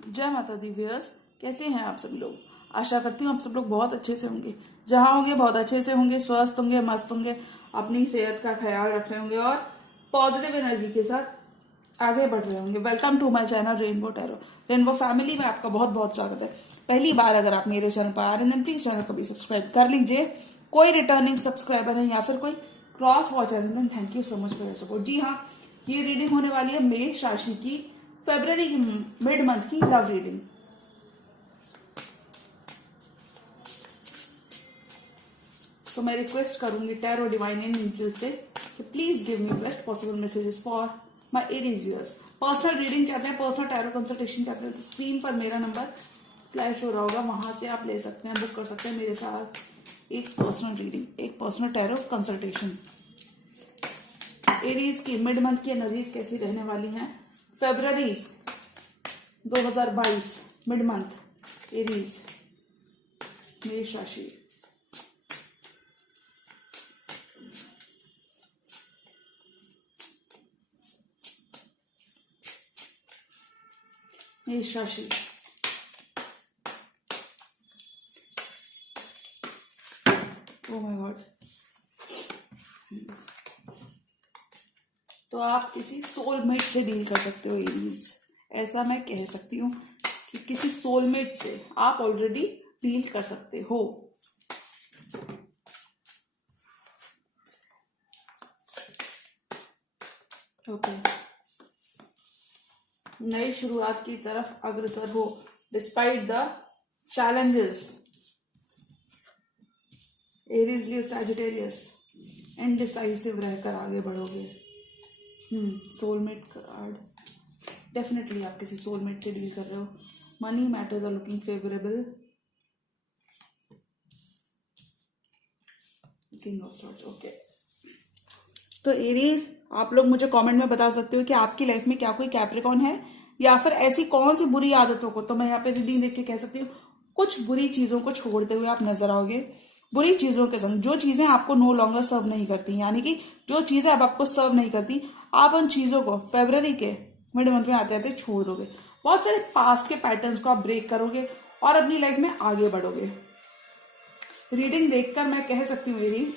जय माता the viewers, कैसे हैं आप सब लोग। आशा करती हूँ आप सब लोग बहुत अच्छे से होंगे। जहाँ होंगे बहुत अच्छे से होंगे, स्वस्थ होंगे, मस्त होंगे, अपनी सेहत का ख्याल रख रहे होंगे और पॉजिटिव एनर्जी के साथ आगे बढ़ रहे होंगे। Welcome to my channel rainbow tarot. Rainbow family में आपका बहुत बहुत स्वागत है। पहली बार अगर आप मेरे चैनल पर आ रहे हैं प्लीज चैनल को भी सब्सक्राइब कर लीजिए। कोई रिटर्निंग सब्सक्राइबर है या फिर कोई क्रॉस वॉचर है, thank you so much for your support. जी हाँ, ये रीडिंग होने वाली है मेष राशि की फरवरी मिड मंथ की लव रीडिंग। तो मैं रिक्वेस्ट करूंगी टैरो डिवाइन एंजल से कि please give me best possible messages for my Aries viewers. Personal reading चाहते हैं, पर्सनल टैरो कंसल्टेशन चाहते हैं तो स्क्रीन पर मेरा नंबर फ्लैश हो रहा होगा, वहां से आप ले सकते हैं, बुक कर सकते हैं मेरे साथ एक पर्सनल रीडिंग, एक पर्सनल टैरो कंसल्टेशन। एरीज की मिड मंथ की एनर्जीज कैसी रहने वाली हैं फरवरी 2022 मिड मंथ। एरीज मेष राशि, मेष राशि। Oh my God. तो आप किसी सोलमेट से डील कर सकते हो एरीज, ऐसा मैं कह सकती हूँ कि किसी सोलमेट से आप ऑलरेडी डील कर सकते हो। ओके, नई शुरुआत की तरफ अग्रसर हो despite the challenges. Aries Leo Sagittarius, indecisive रहकर आगे बढ़ोगे। सोलमेट कार्ड, डेफिनेटली आप किसी सोलमेट से डील कर रहे हो। Money matters are looking favourable. King of swords. Okay, तो एरीज आप लोग मुझे कमेंट में बता सकते हो कि आपकी लाइफ में क्या कोई कैप्रिकॉन है या फिर ऐसी कौन सी बुरी आदतों को, तो मैं यहाँ पे रीडिंग देख के कह सकती हूँ कुछ बुरी चीजों को छोड़ते हुए आप नजर आओगे। बुरी चीजों के संग जो चीजें आपको नो लॉन्गर सर्व नहीं करती, यानी कि जो चीजें अब आपको सर्व नहीं करती, आप उन चीजों को फरवरी के मिड मंथ में आते आते छोड़ दोगे। बहुत सारे पास्ट के पैटर्न्स को आप ब्रेक करोगे और अपनी लाइफ में आगे बढ़ोगे। रीडिंग देखकर मैं कह सकती हूँ एरीज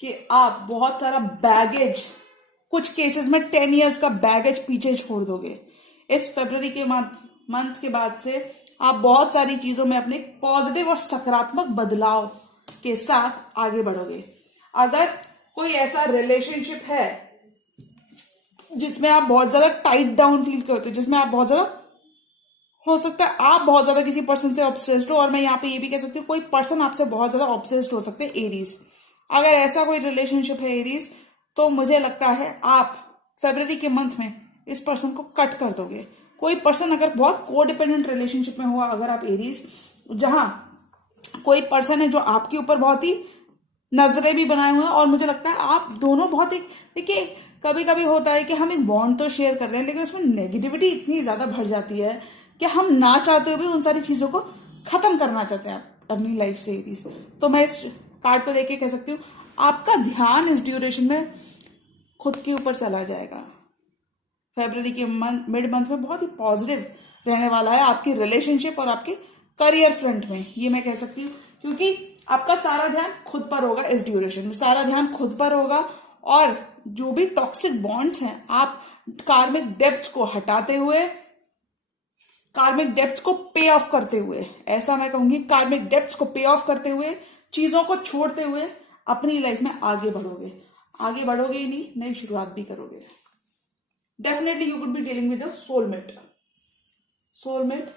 कि आप बहुत सारा बैगेज, कुछ केसेस में 10 इयर्स का बैगेज पीछे छोड़ दोगे। इस फरवरी के मंथ के बाद से आप बहुत सारी चीजों में अपने पॉजिटिव और सकारात्मक बदलाव के साथ आगे बढ़ोगे। अगर कोई ऐसा रिलेशनशिप है जिसमें आप बहुत ज्यादा टाइट डाउन फील करते हो, जिसमें आप बहुत ज्यादा, हो सकता है आप बहुत ज्यादा किसी पर्सन से ऑब्सेस्ड हो, और मैं यहाँ पे ये भी कह सकती हूँ कोई पर्सन आपसे बहुत ज्यादा ऑब्सेस्ड हो सकते हैं एरीज। अगर ऐसा कोई रिलेशनशिप है एरीज, तो मुझे लगता है आप फरवरी के मंथ में इस पर्सन को कट कर दोगे। कोई पर्सन अगर बहुत कोडिपेंडेंट रिलेशनशिप में हुआ, अगर आप एरीज, जहां कोई पर्सन है जो आपके ऊपर बहुत ही नजरें भी बनाए हुए हैं, और मुझे लगता है आप दोनों बहुत ही, देखिए कभी कभी होता है कि हम एक बॉन्ड तो शेयर कर रहे हैं लेकिन उसमें नेगेटिविटी इतनी ज्यादा भर जाती है कि हम ना चाहते हुए भी उन सारी चीजों को खत्म करना चाहते हैं अपनी लाइफ से एरीज। तो मैं इस कार्ड को देख के कह सकती हूँ आपका ध्यान इस ड्यूरेशन में खुद के ऊपर चला जाएगा। फरवरी के मिड मंथ में बहुत ही पॉजिटिव रहने वाला है आपकी रिलेशनशिप और आपके करियर फ्रंट में, ये मैं कह सकती हूँ, क्योंकि आपका सारा ध्यान खुद पर होगा। इस ड्यूरेशन में सारा ध्यान खुद पर होगा, और जो भी टॉक्सिक बॉन्ड्स हैं आप कार्मिक डेब्ट्स को हटाते हुए, कार्मिक डेब्ट्स को पे ऑफ करते हुए, ऐसा मैं कहूंगी, कार्मिक डेब्ट्स को पे ऑफ करते हुए, चीजों को छोड़ते हुए अपनी लाइफ में आगे बढ़ोगे। आगे बढ़ोगे ही नहीं, नई शुरुआत भी करोगे। Definitely you could be dealing with a soulmate. Soulmate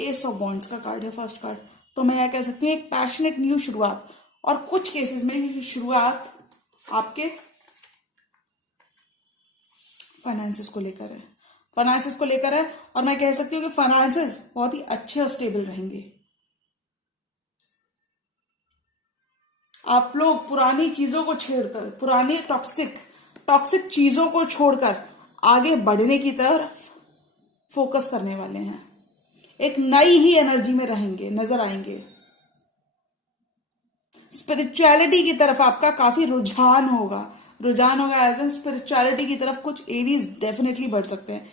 S of wands का कार्ड है, फर्स्ट कार्ड। तो मैं यह कह सकती हूँ एक पैशनेट न्यू शुरुआत, और कुछ केसेस में ये शुरुआत आपके फाइनेंसेस को लेकर है, फाइनेंसेस को लेकर है, और मैं कह सकती हूँ कि फाइनेंसेस बहुत ही अच्छे और स्टेबल रहेंगे। आप लोग पुरानी चीजों को छेड़कर, पुरानी टॉक्सिक चीजों को छोड़कर आगे बढ़ने की तरफ फोकस करने वाले हैं। एक नई ही एनर्जी में रहेंगे, नजर आएंगे। स्पिरिचुअलिटी की तरफ आपका काफी रुझान होगा एज एन स्पिरिचुअलिटी की तरफ कुछ एरीज डेफिनेटली बढ़ सकते हैं।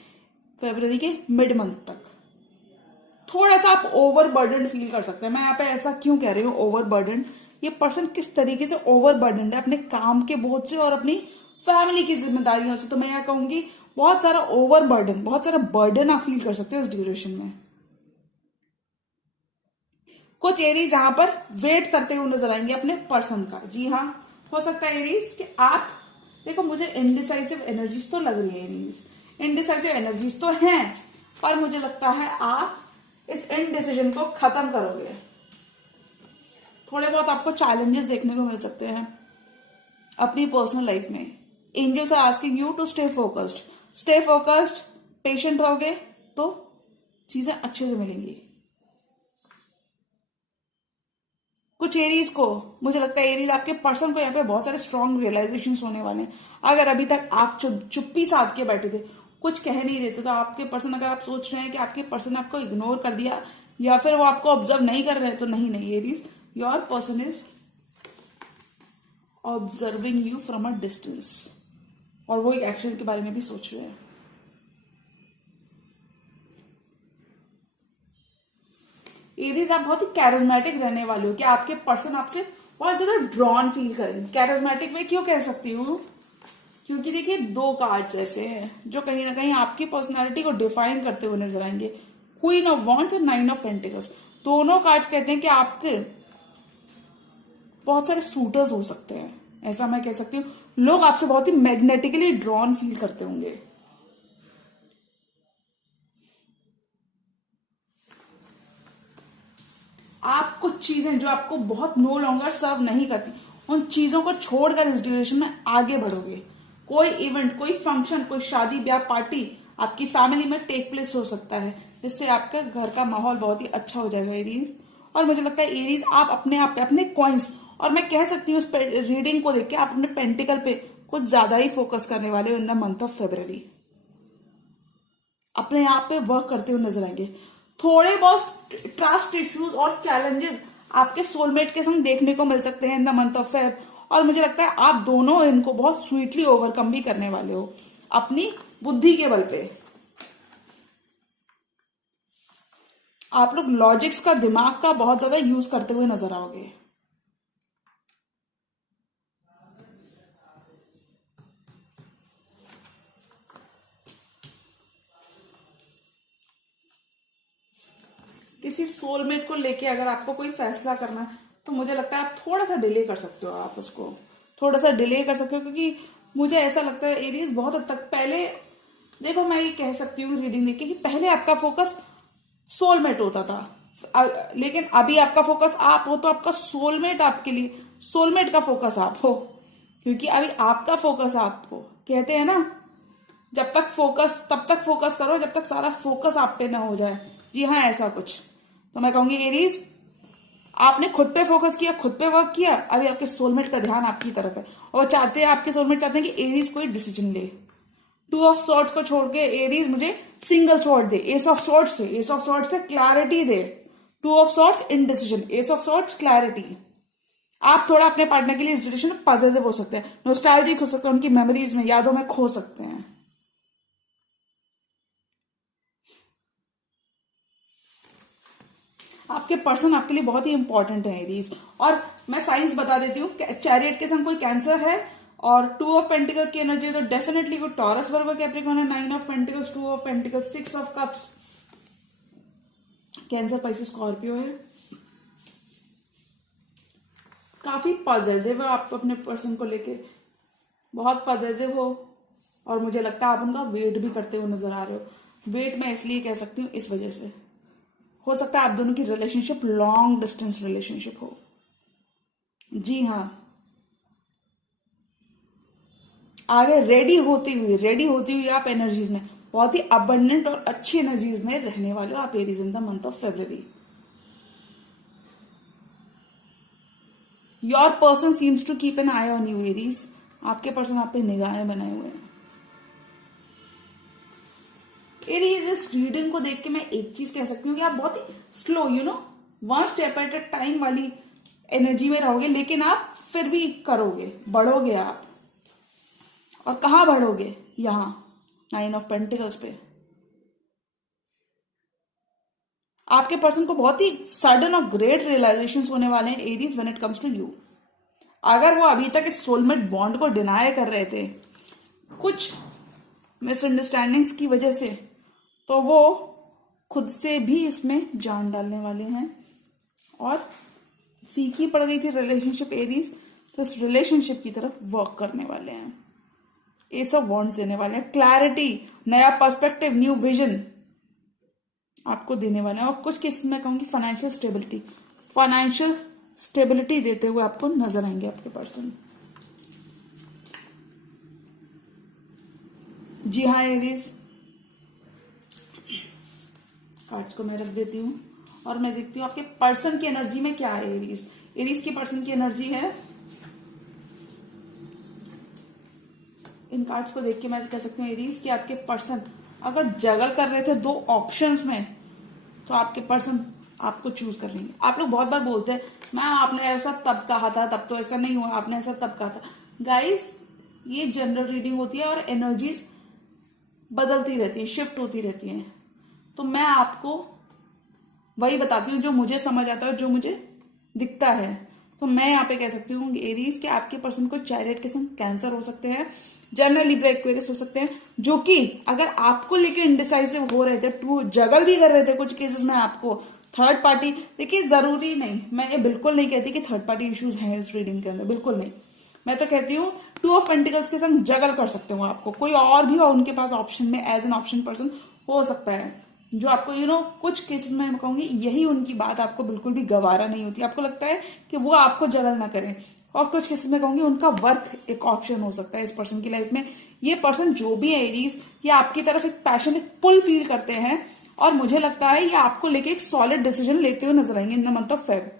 फरवरी के मिड मंथ तक थोड़ा सा आप ओवरबर्डन फील कर सकते हैं। मैं यहाँ पे ऐसा क्यों कह रही हूँ ओवरबर्डन, ये पर्सन किस तरीके से ओवरबर्डन है अपने काम के बोझ से और अपनी फैमिली की जिम्मेदारियों से, तो मैं यहाँ कहूंगी बहुत सारा ओवरबर्डन, बहुत सारा बर्डन आप फील कर सकते हो इस ड्यूरेशन में। कुछ एरीज यहाँ पर वेट करते हुए नजर आएंगे अपने पर्सन का। जी हाँ, हो सकता है एरीज कि आप देखो, मुझे इनडिसाइसिव एनर्जीज तो लग रही है, एरीज इनडिसाइसिव एनर्जीज तो हैं, पर मुझे लगता है आप इस इनडिसीजन को खत्म करोगे। थोड़े बहुत आपको चैलेंजेस देखने को मिल सकते हैं अपनी पर्सनल लाइफ में। Angels are asking you to stay focused, patient रहोगे तो चीजें अच्छे से मिलेंगी। कुछ एरीज को मुझे लगता है, एरीज आपके पर्सन को यहाँ पे बहुत सारे स्ट्रॉन्ग रियलाइजेशन होने वाले हैं। अगर अभी तक आप चुप्पी साध के बैठे थे, कुछ कह नहीं देते, तो आपके पर्सन, अगर आप सोच रहे हैं कि आपके पर्सन ने आपको इग्नोर कर दिया या फिर वो आपको ऑब्जर्व नहीं कर रहे हैं, तो नहीं Aries, your person is observing you from a distance, और वो एक एक्शन के बारे में भी सोच रहे हैं। एरीज, आप बहुत ही कैरिज्मेटिक रहने वाले हो कि आपके पर्सन आपसे बहुत ज्यादा ड्रॉन फील करें। कैरिज्मेटिक में क्यों कह सकती हूँ, क्योंकि देखिए 2 कार्ड्स ऐसे हैं जो कहीं ना कहीं आपकी पर्सनालिटी को डिफाइन करते हुए नजर आएंगे। क्वीन ऑफ वॉन्ड्स और 9 ऑफ पेंटिकल्स, दोनों कार्ड्स कहते हैं कि आपके बहुत सारे सूटर्स हो सकते हैं, ऐसा मैं कह सकती हूँ। लोग आपसे बहुत ही मैग्नेटिकली ड्रॉन फील करते होंगे। आप कुछ चीजें जो आपको बहुत नो लॉन्गर सर्व नहीं करती, उन चीजों को छोड़कर इस ड्यूरेशन में आगे बढ़ोगे। कोई इवेंट, कोई फंक्शन, कोई शादी ब्याह पार्टी आपकी फैमिली में टेक प्लेस हो सकता है, जिससे आपके घर का माहौल बहुत ही अच्छा हो जाएगा एरीज। और मुझे लगता है एरीज, आप अपने आप पे, अपने कॉइन्स, और मैं कह सकती हूँ उस रीडिंग को देख के आप अपने पेंटिकल पे कुछ ज्यादा ही फोकस करने वाले हो इन द मंथ ऑफ फेब्रवरी। अपने आप पे वर्क करते हुए नजर आएंगे। थोड़े बहुत ट्रस्ट इश्यूज और चैलेंजेस आपके सोलमेट के संग देखने को मिल सकते हैं इन द मंथ ऑफ फेब, और मुझे लगता है आप दोनों इनको बहुत स्वीटली ओवरकम भी करने वाले हो अपनी बुद्धि के बल पे। आप लोग लॉजिक्स का, दिमाग का बहुत ज्यादा यूज करते हुए नजर आओगे। किसी सोलमेट को लेके अगर आपको कोई फैसला करना है, तो मुझे लगता है आप थोड़ा सा डिले कर सकते हो, आप उसको थोड़ा सा डिले कर सकते हो, क्योंकि मुझे ऐसा लगता है एरीज बहुत हद तक, पहले देखो मैं ये कह सकती हूँ रीडिंग देख के कि पहले आपका फोकस सोलमेट होता था, लेकिन अभी आपका फोकस आप हो, तो आपका सोलमेट आपके लिए, सोलमेट का फोकस आप हो, क्योंकि अभी आपका फोकस आप हो। कहते हैं ना, जब तक फोकस, तब तक फोकस करो जब तक सारा फोकस आप पे ना हो जाए। जी हाँ, ऐसा कुछ। तो मैं कहूंगी एरीज, आपने खुद पे फोकस किया, खुद पे वर्क किया, अभी आपके सोलमेट का ध्यान आपकी तरफ है, और चाहते हैं, आपके सोलमेट चाहते हैं कि एरीज कोई डिसीजन ले। 2 ऑफ सॉर्ड्स को छोड़ के एरीज मुझे सिंगल सॉर्ड दे, एस ऑफ सॉर्ड से क्लैरिटी दे। 2 of swords indecision, ace of swords clarity. आप थोड़ा अपने पार्टनर के लिए इस ड्यूरेशन में पॉजिटिव हो सकते हैं, नॉस्टैल्जिक हो सकते हैं, उनकी मेमोरीज में, यादों में खो सकते हैं। आपके पर्सन आपके लिए बहुत ही इंपॉर्टेंट है एरीज। और मैं साइंस बता देती हूँ, चैरियट के संग कोई कैंसर है, और 2 ऑफ पेंटिकल्स की एनर्जी है, तो डेफिनेटली कोई टॉरस, वर्गो, कैप्रिकॉर्न है। 9 of pentacles, 2 of pentacles, 6 of cups, cancer, Pisces, Scorpio है। काफी पॉजिटिव है आप अपने पर्सन को लेके, बहुत पॉजिटिव हो, और मुझे लगता है आप उनका वेट भी करते हुए नजर आ रहे हो। वेट मैं इसलिए कह सकती हूँ इस वजह से, हो सकता है आप दोनों की रिलेशनशिप लॉन्ग डिस्टेंस रिलेशनशिप हो। जी हाँ, आगे रेडी होती हुई आप एनर्जीज में, बहुत ही अबंडेंट और अच्छी एनर्जीज में रहने वाले हो आप Aries in the month of February. Your person seems to keep an eye on you Aries, आपके पर्सन आप पे निगाहें बनाए हुए हैं। एरीज, इस रीडिंग को देख के मैं एक चीज कह सकती हूँ कि आप बहुत ही slow, one step at a time वाली एनर्जी में रहोगे, लेकिन आप फिर भी करोगे, बढ़ोगे आप। और कहाँ बढ़ोगे? यहाँ 9 ऑफ पेंटिकल्स पे। आपके पर्सन को बहुत ही सडन और ग्रेट रियलाइजेशन होने वाले हैं Aries when it comes to you. अगर वो अभी तक इस सोलमेट बॉन्ड को डिनाई कर रहे थे कुछ मिसअंडरस्टैंडिंग्स की वजह से, तो वो खुद से भी इसमें जान डालने वाले हैं और फीकी पड़ गई थी रिलेशनशिप एरीज, तो इस रिलेशनशिप की तरफ वर्क करने वाले हैं, एस ऑफ वॉन्ड्स देने वाले हैं, क्लैरिटी, नया पर्सपेक्टिव, न्यू विजन आपको देने वाले हैं। और कुछ केसेस में कहूंगी फाइनेंशियल स्टेबिलिटी देते हुए आपको नजर आएंगे आपके पर्सन। जी हाँ एरीज, कार्ड्स को मैं रख देती हूँ और मैं देखती हूँ आपके पर्सन की एनर्जी में क्या है। एरीज, एरीज की पर्सन की एनर्जी है, इन कार्ड्स को देख के मैं कह सकती हूँ एरीज कि आपके पर्सन अगर जगल कर रहे थे दो ऑप्शंस में, तो आपके पर्सन आपको चूज कर लेंगे। आप लोग बहुत बार बोलते हैं मैम आपने ऐसा तब कहा था, तब तो ऐसा नहीं हुआ, आपने ऐसा तब कहा था। गाइस, ये जनरल रीडिंग होती है और एनर्जीज बदलती रहती है, शिफ्ट होती रहती हैं, तो मैं आपको वही बताती हूँ जो मुझे समझ आता है, जो मुझे दिखता है। तो मैं यहाँ पे कह सकती हूँ एरीज के आपके पर्सन को चैरियट के संग कैंसर हो सकते हैं, जनरल लिब्रा एक्वेरियस हो सकते हैं, जो कि अगर आपको लेके इंडिसाइसिव हो रहे थे, टू जगल भी कर रहे थे कुछ केसेस में आपको, थर्ड पार्टी, देखिए जरूरी नहीं, मैं ये बिल्कुल नहीं कहती कि थर्ड पार्टी इश्यूज हैं इस रीडिंग के अंदर, बिल्कुल नहीं। मैं तो कहती हूँ टू ऑफ पेंटिकल्स के संग जगल कर सकते हो आपको, कोई और भी हो उनके पास ऑप्शन में एज एन ऑप्शन पर्सन हो सकता है, जो आपको कुछ केसेस में मैं कहूंगी यही उनकी बात आपको बिल्कुल भी गवारा नहीं होती, आपको लगता है कि वो आपको जगल ना करें। और कुछ केसेस में कहूंगी उनका वर्क एक ऑप्शन हो सकता है इस पर्सन की लाइफ में। ये पर्सन जो भी है एरीज, ये आपकी तरफ एक पैशन, एक पुल फील करते हैं और मुझे लगता है ये आपको लेके एक सॉलिड डिसीजन लेते हुए नजर आएंगे इन द मंथ ऑफ फेब।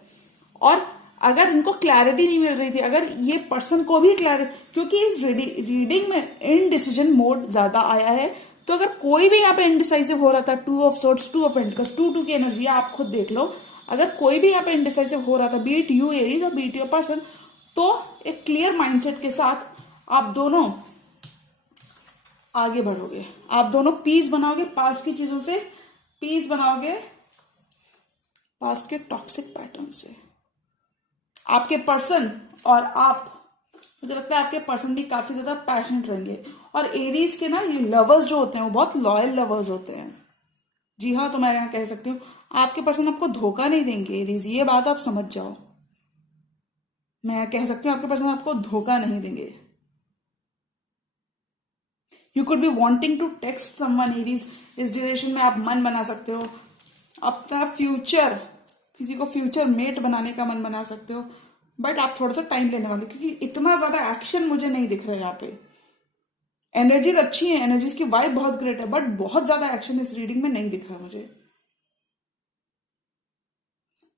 और अगर इनको क्लैरिटी नहीं मिल रही थी, अगर ये पर्सन को भी क्लैरिटी, क्योंकि इस रीडिंग में इनडिसीजन मोड ज्यादा आया है, तो अगर कोई भी यहाँ पे इनडिसाइसिव हो रहा था, two of swords, two of pentacles, two की एनर्जी आप खुद देख लो, अगर कोई भी यहाँ पे इनडिसाइसिव हो रहा था, बीट यू एरीज और बीट योर पर्सन, तो एक क्लियर माइंडसेट के साथ आप दोनों आगे बढ़ोगे, आप दोनों पीस बनाओगे, पास्ट की चीजों से पीस बनाओगे, पास्ट के टॉक्सिक पैटर्न से। आपके पर्सन और आप, मुझे लगता है आपके पर्सन भी काफी ज्यादा पैशनेट रहेंगे। और एरीज के ना ये लवर्स जो होते हैं वो बहुत लॉयल लवर्स होते हैं। जी हाँ, तो मैं यहाँ कह सकती हूँ आपके पर्सन आपको धोखा नहीं देंगे एरीज, ये बात आप समझ जाओ। मैं कह सकती हूँ आपके पर्सन आपको धोखा नहीं देंगे। You could be wanting to text someone Aries, इस ड्यूरेशन में आप मन बना सकते हो, अपना फ्यूचर, किसी को फ्यूचर मेट बनाने का मन बना सकते हो, बट आप थोड़ा सा टाइम लेने वाले, क्योंकि इतना ज्यादा एक्शन मुझे नहीं दिख रहा है यहाँ पे। एनर्जीज अच्छी है, एनर्जीज की वाइब बहुत ग्रेट है, बट बहुत ज्यादा एक्शन इस रीडिंग में नहीं दिख रहा मुझे।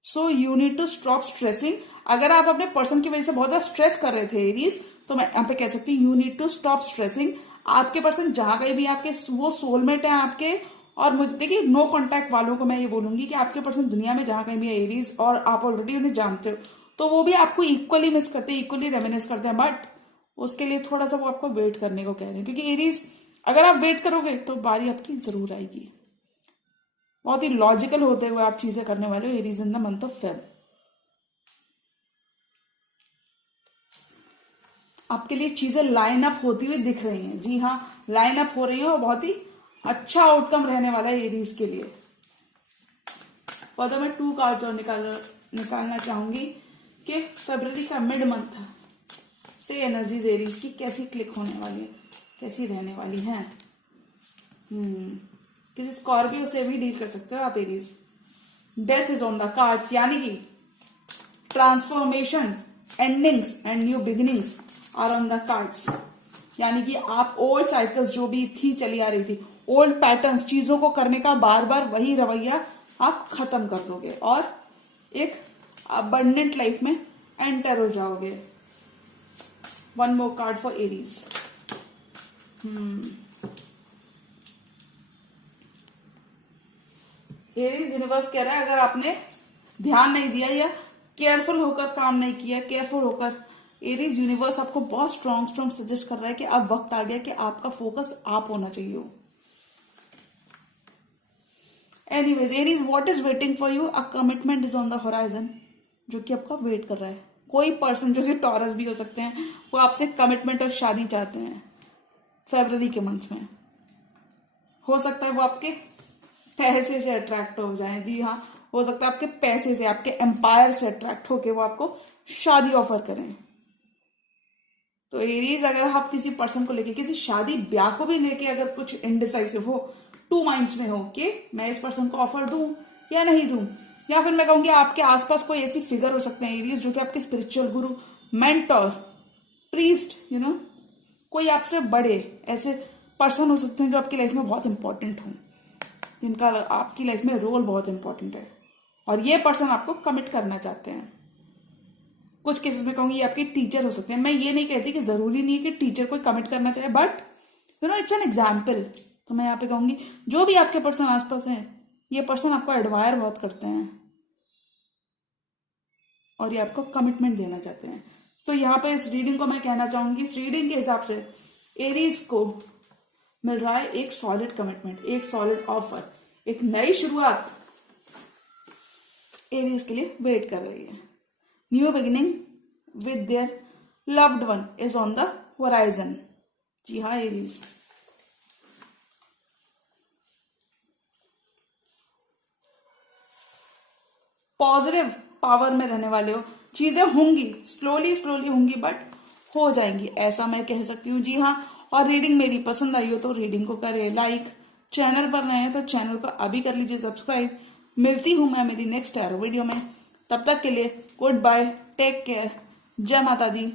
So you need to stop stressing. अगर आप अपने पर्सन की वजह से बहुत ज्यादा स्ट्रेस कर रहे थे एरीज, तो मैं यहाँ पे कह सकती हूँ you need to stop stressing. आपके पर्सन जहां कहीं भी आपके वो सोलमेट है आपके, और मुझे देखिए नो कॉन्टैक्ट वालों को मैं ये बोलूंगी कि आपके पर्सन दुनिया में जहां कहीं भी है एरीज, और आप ऑलरेडी उन्हें जानते हो, तो वो भी आपको इक्वली मिस करते हैं, इक्वली रेमिनेस करते हैं, बट उसके लिए थोड़ा सा वो आपको वेट करने को कह रहे हैं, क्योंकि एरीज अगर आप वेट करोगे तो बारी आपकी जरूर आएगी। बहुत ही लॉजिकल होते हुए आप चीजें करने वाले हो Aries in the month of Feb. आपके लिए चीजें लाइन अप होती हुई दिख रही हैं। जी हाँ, लाइन अप हो रही है और बहुत ही अच्छा आउटकम रहने वाला है एरीज के लिए। और तो मैं 2 कार्ड्स और निकालना चाहूंगी कि फरवरी का मिड मंथ से एनर्जीज एरीज की कैसी क्लिक होने वाली है, कैसी रहने वाली है। किसी स्कॉर्पियो से भी डील कर सकते हो आप Aries. Death is on the cards, यानी कि transformation, endings and new beginnings are on the cards. यानी कि आप ओल्ड साइकिल्स जो भी थी, चली आ रही थी, ओल्ड पैटर्न्स, चीजों को करने का बार बार वही रवैया आप खत्म कर दोगे और एक अबंडेंट लाइफ में एंटर हो जाओगे। 1 more card for Aries. Aries universe कह रहा है अगर आपने ध्यान नहीं दिया या केयरफुल होकर काम नहीं किया, केयरफुल होकर, एरीज यूनिवर्स आपको बहुत स्ट्रॉन्ग सजेस्ट कर रहा है कि अब वक्त आ गया कि आपका फोकस आप होना चाहिए हो। Anyways Aries, what is waiting for you? A commitment is on the horizon, जो कि आपका वेट कर रहा है। कोई पर्सन जो कि टॉरस भी हो सकते हैं, वो आपसे कमिटमेंट और शादी चाहते हैं फरवरी के मंथ में। हो सकता है वो आपके पैसे से अट्रैक्ट हो जाए, जी हाँ, हो सकता है आपके पैसे से, आपके एम्पायर से अट्रैक्ट होके वो आपको शादी ऑफर करें। तो एरीज, अगर आप किसी पर्सन को लेके, किसी शादी ब्याह को भी लेके अगर कुछ इनडिसाइसिव हो, टू माइंड्स में हो कि मैं इस पर्सन को ऑफर दूं या नहीं दूं, या फिर मैं कहूंगी आपके आसपास कोई ऐसी फिगर हो सकते हैं एरीज, जो कि आपके स्पिरिचुअल गुरु, मेंटोर, प्रीस्ट, कोई आपसे बड़े ऐसे पर्सन हो सकते हैं जो आपकी लाइफ में बहुत इंपॉर्टेंट हो, जिनका आपकी लाइफ में रोल बहुत इंपॉर्टेंट है, और ये पर्सन आपको कमिट करना चाहते हैं। कुछ केसेस में कहूंगी ये आपके टीचर हो सकते हैं। मैं ये नहीं कहती कि जरूरी नहीं है कि टीचर कोई कमिट करना चाहे, बट इट्स एन एग्जाम्पल। तो मैं यहाँ पे कहूंगी जो भी आपके पर्सन आसपास हैं, ये पर्सन आपको एडमायर बहुत करते हैं और ये आपको कमिटमेंट देना चाहते हैं। तो यहाँ पे इस रीडिंग को मैं कहना चाहूंगी, इस रीडिंग के हिसाब से एरीज को मिल रहा है एक सॉलिड कमिटमेंट, एक सॉलिड ऑफर, एक नई शुरुआत एरीज के लिए वेट कर रही है। New beginning with their loved one is on the horizon. जी हाँ एरीज, पॉजिटिव पावर में रहने वाले हो। चीजें होंगी, स्लोली स्लोली होंगी, बट हो जाएंगी, ऐसा मैं कह सकती हूँ। जी हाँ, और रीडिंग मेरी पसंद आई हो तो रीडिंग को करें लाइक, चैनल पर नए हैं तो चैनल को अभी कर लीजिए सब्सक्राइब। मिलती हूं मैं मेरी नेक्स्ट टैरो वीडियो में, तब तक के लिए गुड बाय, टेक केयर, जय माता दी।